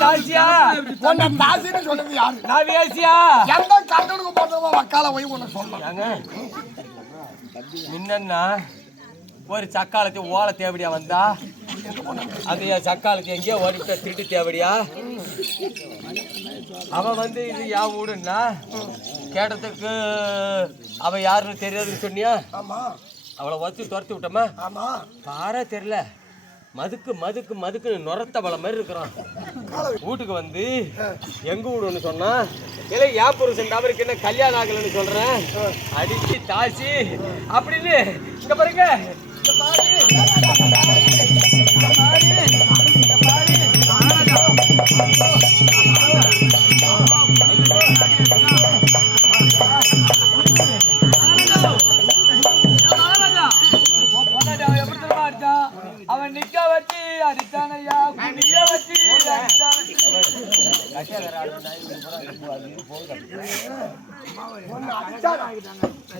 தாசியா. உன்னை தாசின்னு சொன்னது யாரு? நான் வேசியா எந்த கண்டனுக்கு போட்டோமோ வக்கால போய் உன்னை சொல்லலாம் ஏங்க முன்னா ஒரு சக்காலத்து ஓலை தேவடியா வந்தா? அது என் சக்காலுக்கு எங்கேயோ ஓடிட்ட திருட்டு தேவடியா அவன் வந்து இது யா வீடுன்னா கேட்டதுக்கு அவன் யாருன்னு தெரியாதுன்னு சொன்னியா? அவளை வச்சு துரத்தி விட்டோமா? பாரா தெரியல. மதுக்கு மதுக்கு மதுக்குன்னு நுரத்த பல மாதிரி இருக்கிறான் வீட்டுக்கு வந்து எங்க வீடுன்னு சொன்னா இல்லை யா புருஷன் அவருக்கு என்ன கல்யாணம் ஆகலைன்னு சொல்றேன் அடிச்சு தாசி அப்படின்னு இங்க பாருங்க பாரு. பாரு. அடித்தானையா குனிய வச்சு?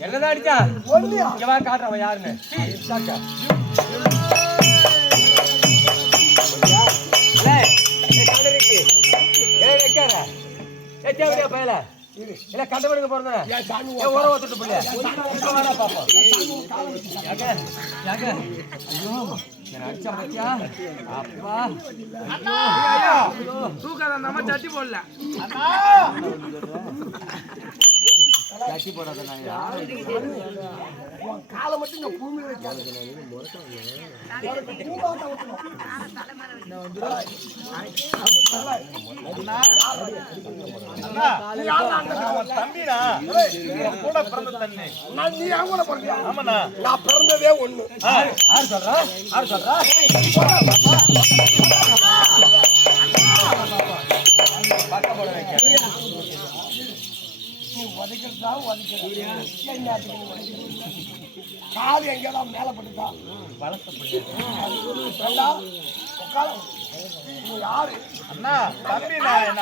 என்னதான் அடிச்சா? இங்க வா காட்டுறேன் அவன் யாருன்னு தேவடியா பயல. இல்ல, ஒத்துட்டு பிள்ளை. பாப்போம். ஐயோ, பாத்தியா? அப்பா. ஐயோ, ஐயோ. தூக்காத நம்ம சட்டி போடல கட்டி போடாத நாயா. உன் காலை மட்டும் இந்த பூமியில கூட பிறந்த தண்ணி நான் நீ என் கூட பிறந்தியா? ஆமாண்ணா நான் பிறந்ததே ஒண்ணு யார் சொல்றா? யார் சொல்றா? நீ உதைக்கிறதா உதைக்கிறது என்னத்துக்கு நீ உதைக்கிறது? கால் எங்கேயாவது மேல பட்டுதா யாரு அண்ணா என்ன?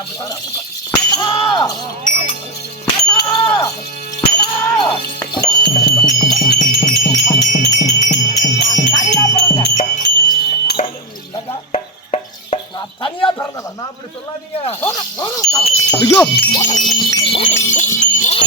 நான் தனியா பிறந்தவன். நான் அப்படி சொல்லாதீங்க. ஐயோ!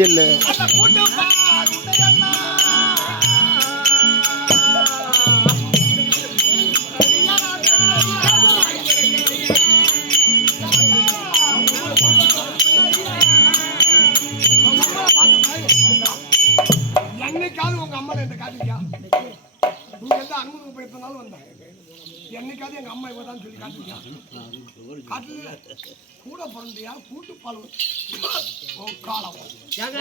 இல்ல. என்னைக்காவது உங்க அம்மா என்ன காட்டுவியா நீங்க எந்த அனுமதி முப்பது எத்தனை என்னைக்காவது எங்க அம்மா இவதான் சொல்லி காட்டுவியா காட்டுல கூட பிறந்தியா கூட்டு பால் ஓ காலம் ஏங்க,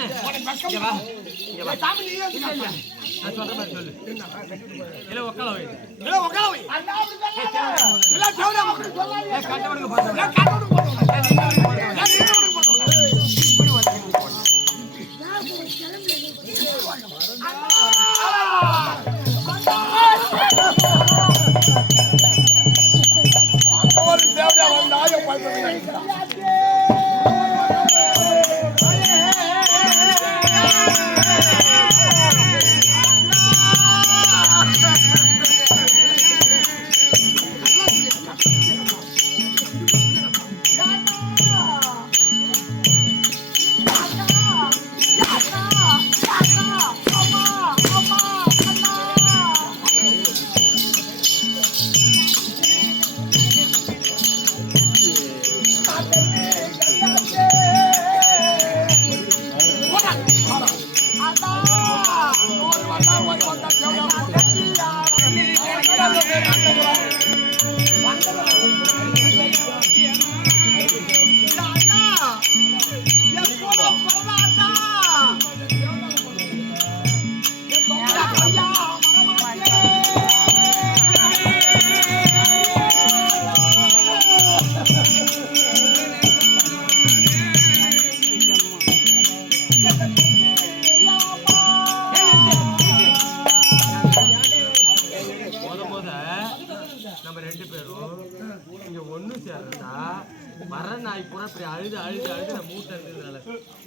பூரா இப்படி அழுது அழுது அழுது நம்ம மூட்டை இருந்ததுனால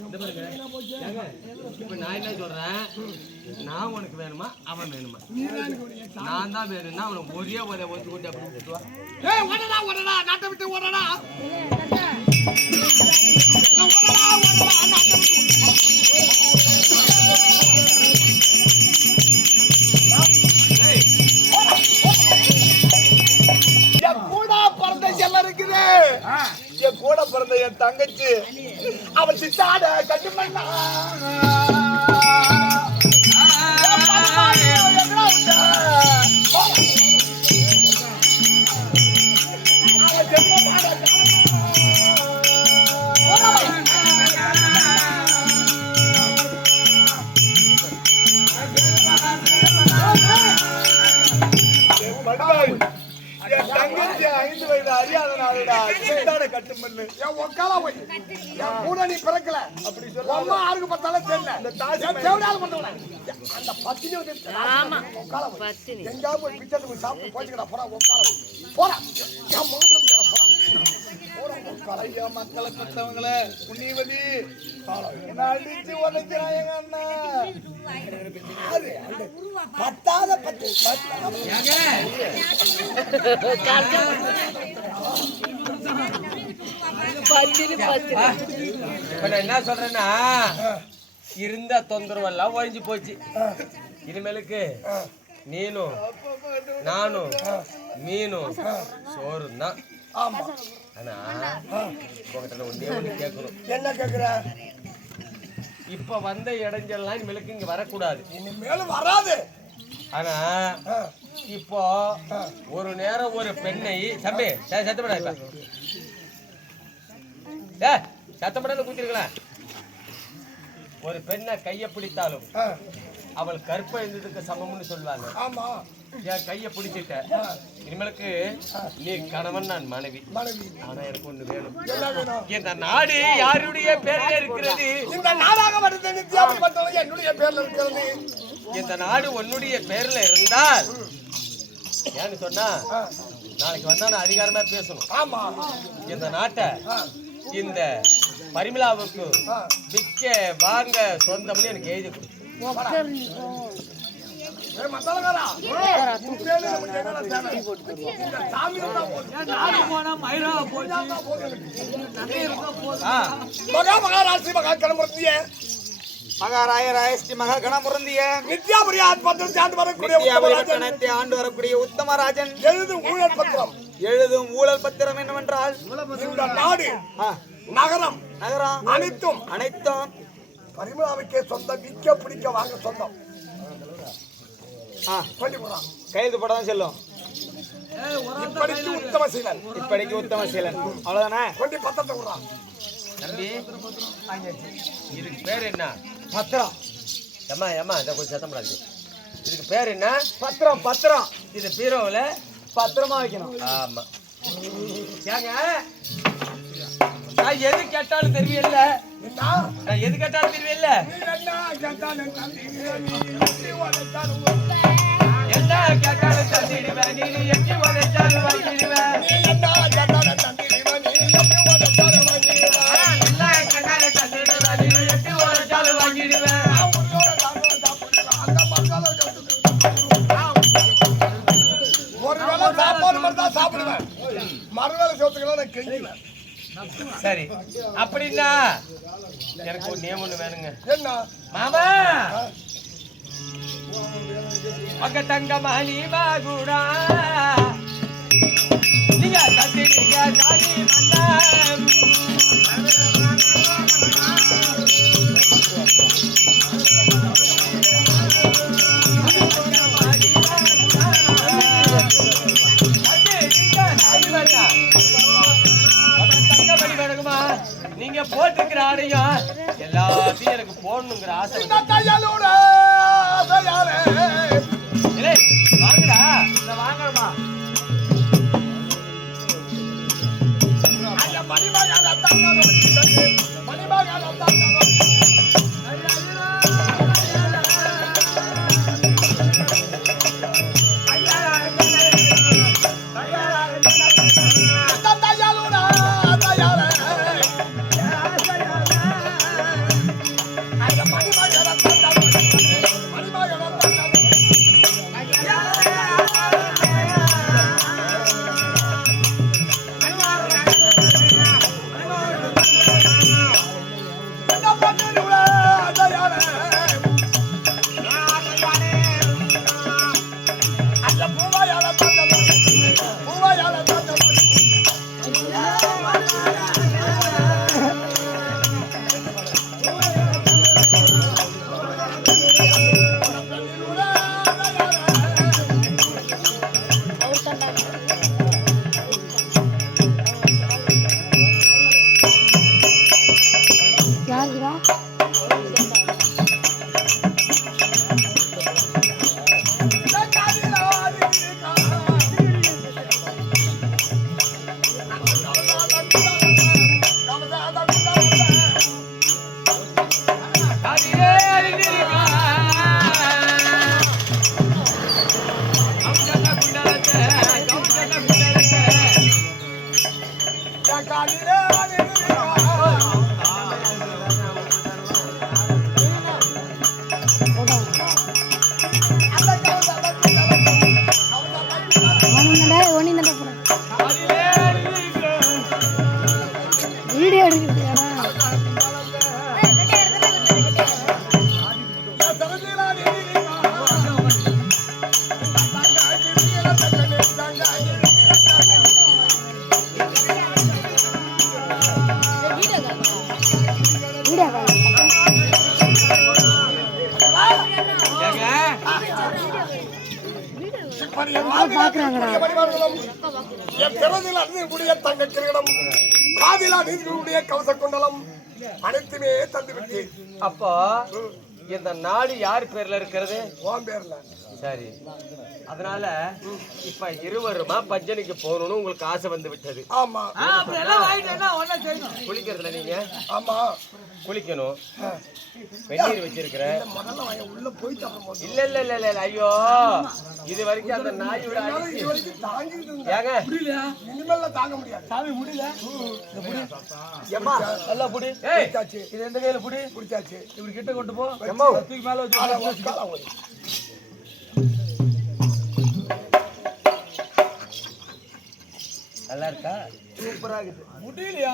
இந்த பாருங்க. இப்ப நான் என்ன சொல்றேன்? நான் உனக்கு வேணுமா? அவன் வேணுமா? நான் தான் வேணும்னா அவனுக்கு ஒரே ஒரே ஒத்து கொண்டு அப்படி விட்டுட்டு வா. ஏய் ஓடடா ஓடடா நாட்டை விட்டு ஓடடா. ஓடடா ஓடடா நாட்டை பிறந்த என் தங்கச்சி. அவன் சித்தாட கட்டுமண்ணா. அந்த பத்தினி வந்து ஆமா ஒக்கால போய் எங்கா போய் பிச்சை போய் சாப்பிட்டு போச்சுக்கடா போடா ஒக்கால போய் போடா. என் முகத்துல ஒக்கால ஐயா மக்களை பெற்றவங்களே புண்ணியவதி. என்ன அடிச்சு எங்க அண்ணா. பத்தாத பத்து. நான் என்ன சொல்றேன்னா இருந்த தொந்தரவெல்லாம் ஒழிஞ்சு போச்சு. இனிமேலுக்கு நீனும் நானும் மீனும் சோறும் தான் ஆமா. ஆனா உங்ககிட்ட ஒண்ணே ஒண்ணு கேட்கணும் என்ன கேக்குற? இப்ப வந்த இடைஞ்சல்லாம் இனிமேலுக்கு இங்க வரக்கூடாது. இனிமேலும் வராது. ஆனா இப்போ ஒரு நேரம் ஒரு பெண்ணை தம்பி சத்தப்படா இப்ப சத்தப்படாத கூத்திருக்கலாம். ஒரு பெண்ணை கைய பிடித்தாலும் அவள் கற்பழிந்ததுக்கு சமம்னு சொல்லுவாங்க. ஆமா. என் கைய பிடிச்சிட்ட? இனிமேலுக்கு நீ கணவன் நான் மனைவி. ஆனா எனக்கு ஒண்ணு வேணும். இந்த நாடு யாருடைய பேர்ல இருக்கிறது? இந்த பத்தவங்க என்னுடைய பேர்ல இருக்கிறது. இந்த நாடு உன்னுடைய பேர்ல இருந்தால் ஏன்னு சொன்னா நாளைக்கு வந்தா நான் அதிகாரமா பேசணும். ஆமா. இந்த நாட்டை இந்த பரிமளாவுக்கு விற்க வாங்க சொந்தம்னு எனக்கு எழுதி மகாராசி மகா கடமுறத்திய மகாராயராய ஸ்ரீ மகா கணமுருந்திய நித்யாபுரி ஆத்மத்தில் ஆண்டு வரக்கூடிய உத்தமராஜன். பட்டணத்தை ஆண்டு வரக்கூடிய உத்தமராஜன் எழுது ஊழல் பத்திரம். எழுதும் ஊழல் பத்திரம் என்னவென்றால்? இந்த நாடு ஆ, நகரம். நகரம். அனைத்தும். அனைத்தும். பரிமளாவுக்கே சொந்தம் விற்க பிடிக்க வாங்க சொந்தம். கைது போட தான் செல்லும். இப்படிக்கு உத்தம சீலன். இப்படிக்கு உத்தம சீலன். அவ்வளவுதானே? கொண்டு பத்திரத்தை விடுறான். தம்பி இதுக்கு பேர் என்ன? பத்திரம். ஏம்மா ஏம்மா இதை கொஞ்சம் சத்தம் போடாது இதுக்கு பேர் என்ன? பத்திரம் பத்திரம். இது பீரோவில்? பத்திரமா வைக்கணும். ஆமா. ஏங்க நான் எது கேட்டாலும் தெரியல என்ன நான் எது கேட்டாலும் தெரியல என்ன கேட்டாலும் என்ன தந்திடுவேன் நீ எட்டி உதைச்சாலும் வாங்கிடுவேன் என்ன கேட்டாலும் தம்பி, நீ எப்படி உதைத்தாலும் வாங்கிடுவேன். என்ன கேட்டாலும் தந்திடுவேன் நீ எட்டி உதைச்சாலும் வாங்கிடுவேன் ஒரு உன்னோட சாப்பிடுவேன். அந்த சாப்பாடு மட்டும் தான் சாப்பிடுவேன் மறுவேளை சோத்துக்கெல்லாம் நான் கெஞ்சுவேன் சரி. அப்படின்னா எனக்கு ஒரு நேம் ஒண்ணு வேணுங்க. மாமா! மக தங்க மலிமா குடா. நீங்க தந்திடுங்க சாமி மன்னம் என் பிறதில் அணிந்திருக்கூடிய தங்க கிரீடம் காதில் அணிந்திருக்கூடிய கவச குண்டலம் அனைத்துமே தந்து விட்டேன் அப்போ இந்த நாடு யார் பேர்ல இருக்கிறது? உன் பேர்ல. சரி. அதனால இப்ப இருவருமா பஜனைக்கு போகணும்னு உங்களுக்கு ஆசை வந்து விட்டது. ஆமா. குளிக்கிறதுல நீங்க? ஆமா. குளிக்கணும். வெந்நீர் வச்சிருக்கிறேன். இல்ல இல்ல இல்ல இல்ல ஐயோ. இது வரைக்கும் அந்த தாங்கிட்டு இருந்தேன். ஏங்க? இனிமேல தாங்க முடியாது. சாமி முடியல. எம்மா. நல்லா புடி. இது எந்த கையில புடி? பிடிச்சாச்சு இப்படி கிட்ட கொண்டு போ. எம்மா தூக்கி மேல வச்சு நல்லா இருக்கா சூப்பரா இருக்குது. முடியலையா?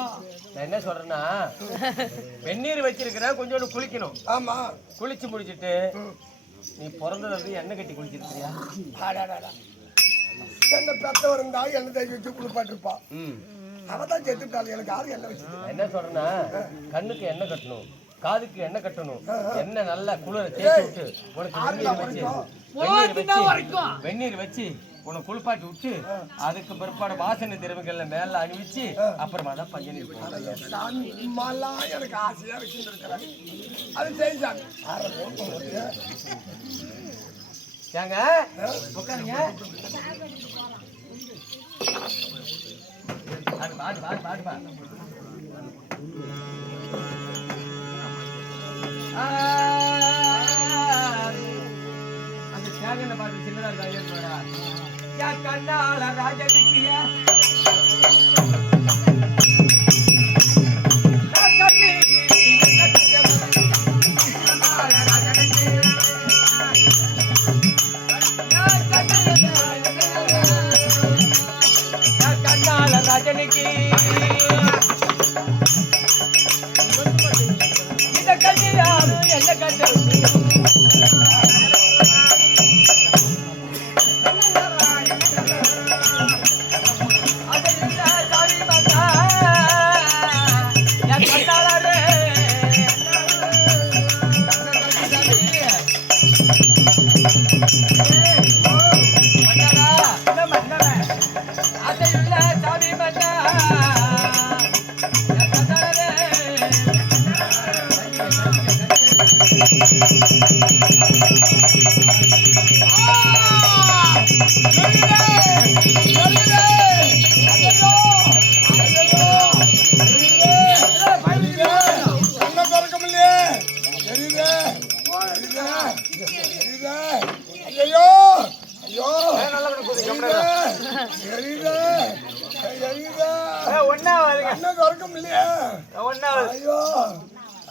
நான் என்ன சொல்றேன்னா வெந்நீர் வச்சிருக்கிறேன் கொஞ்சோண்டு குளிக்கணும். ஆமா. குளிச்சு முடிச்சிட்டு நீ பிறந்ததுல இருந்து எண்ணெய் கட்டி குளிச்சிருக்கியா. என்ன பெத்தவர் இருந்தா என்ன தேய்ச்சி வச்சு குளிப்பாட்டிருப்பா ம் அவ தான் செத்துட்டாள் எனக்கு யாரும் என்ன வச்சு நான் என்ன சொல்றேன்னா கண்ணுக்கு எண்ணெய் கட்டணும் காதுக்கு எண்ணெய் கட்டணும். எண்ணெய் நல்லா குளிர தேய்ச்சி விட்டு உனக்கு வெந்நீர் வச்சு வெந்நீர் வச்சு உனக்கு குளிப்பாட்டி விட்டு அதுக்கு பிற்பாடு வாசனை திரவங்கள்ல மேல அணிவிச்சு அப்புறமா தான் பையனை எனக்கு ஆசையா வச்சுருக்கிறேன் அது செய்தாங்க ஏங்க உட்காருங்க பாடு பாடு பாடு பாடு பாடு. ஆ, அந்த தியாகனை பார்த்து சின்னதா இருக்கா, கண்ணால ராஜலிக்கியா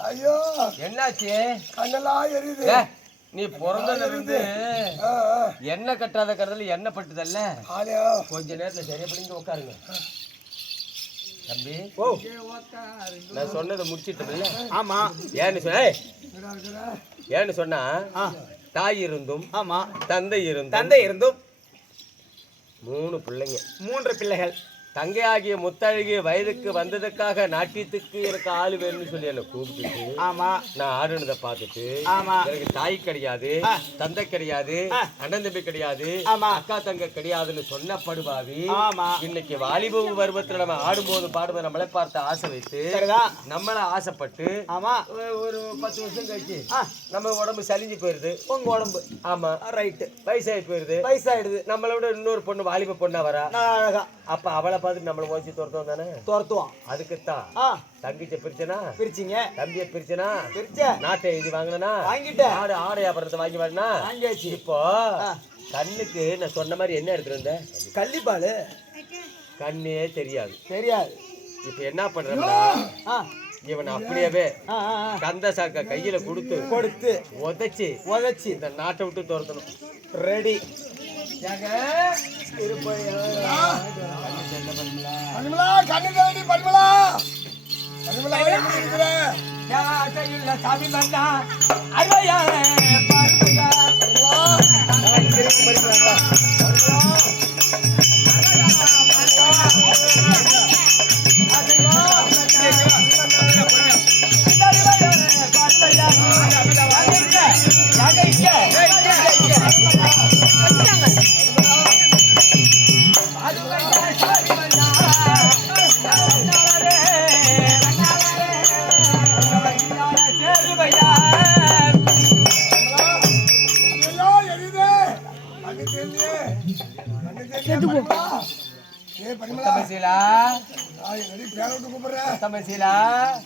ஐயோ. என்னாச்சு? கண்ணெல்லாம் எரியுது. நீ பிறந்ததுல இருந்து. எண்ணெய் கட்டாத கடல எண்ணெய் பட்டுதல்ல? ஆலையோ. கொஞ்ச நேரத்துல சரியா படிங்க உட்காருங்க தம்பி நான் சொன்னதை முடிச்சிட்டோம்ல ஆமா. ஏன்னு சொன்ன ஏன்னு சொன்னா தாய் இருந்தும் ஆமா. தந்தை இருந்தும் தந்தை இருந்தும் மூணு பிள்ளைங்க. மூன்று பிள்ளைகள். தங்கையாகிய முத்தழகிய வயதுக்கு வந்ததுக்காக நாட்டியத்துக்கு எனக்கு ஆளு வேணும்னு சொல்லி என்னை கூப்பிட்டுட்டு ஆமா. நான் ஆடுனதை பார்த்துட்டு ஆமா. எனக்கு தாய் கிடையாது. தந்தை கிடையாது. அண்ணன் தம்பி கிடையாது ஆமா. அக்கா தங்க கிடையாதுன்னு சொன்ன படுபாவி ஆமா. இன்னைக்கு வாலிப பருவத்துல நம்ம ஆடும்போது பாடும்போது நம்மளை பார்த்து ஆசை வைத்து நம்மள ஆசைப்பட்டு ஆமா. ஒரு பத்து வருஷம் கழிச்சு. நம்ம உடம்பு சலிஞ்சு போயிருது. உங்க உடம்பு. ஆமா. ரைட்டு. வயசாகி போயிருது. வயசாயிடுது. நம்மளோட இன்னொரு பொண்ணு வாலிப பொண்ணா வரா? அழகா. அப்ப அவளை பார்த்துட்டு நம்மளை மோசி துரத்தோம் தானே? துரத்துவான் அதுக்குத்தான். தங்கிச்ச பிரிச்சனா? பிரிச்சிங்க. தம்பிய பிரிச்சனா? பிரிச்ச. நாட்டை இது வாங்கினா வாங்கிட்டேன். ஆடு ஆடு வியாபாரத்தை வாங்கி வரனா வாங்கியாச்சு. இப்போ கண்ணுக்கு நான் சொன்ன மாதிரி என்ன எடுத்துட்டு வந்தேன் கள்ளிப்பாலு. கண்ணே தெரியாது. தெரியாது. இப்ப என்ன பண்றேன்னா ஆ. இவன் அப்படியே ஆ ஆ, ஆ. கந்த சாக்க கையில கொடுத்து கொடுத்து. உதைச்சு உதச்சி. இந்த நாட்டை விட்டு துரத்தணும். ரெடி பரிமளா கண்ணு தேடி பரிமளா பரிமளா எப்படி இருக்கிற? ஐயோ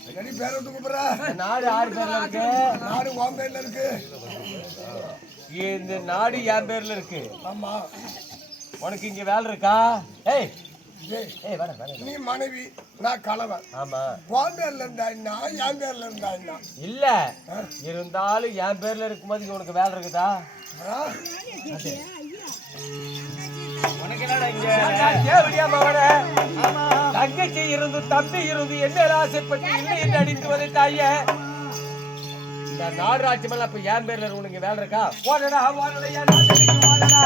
என்னடி பேர விட்டு நாடு ஆறு பேர்ல இருக்கு? நாடு உன் பேர்ல இருக்கு. இந்த நாடு என் பேர்ல இருக்கு. ஆமா. உனக்கு இங்க வேலை இருக்கா? ஏய் நீ மனைவி நான் கணவன். ஆமா. உன் பேர்ல இருந்தா என்ன? என் பேர்ல இருந்தா என்ன? இல்ல. இருந்தாலும் என் பேர்ல இருக்கும்போது இங்க உனக்கு வேலை இருக்குதா? ஆ? தேவடியா மகனே தங்கச்சி இருந்து தம்பி இருந்து என்ன ஆசைப்பட்டு இல்லை என்று அடித்து வந்து இந்த நாடு ராஜ்யமெல்லாம் இப்ப ஏன் பேர்ல உனக்கு வேலை இருக்கா? போடடா போடடா.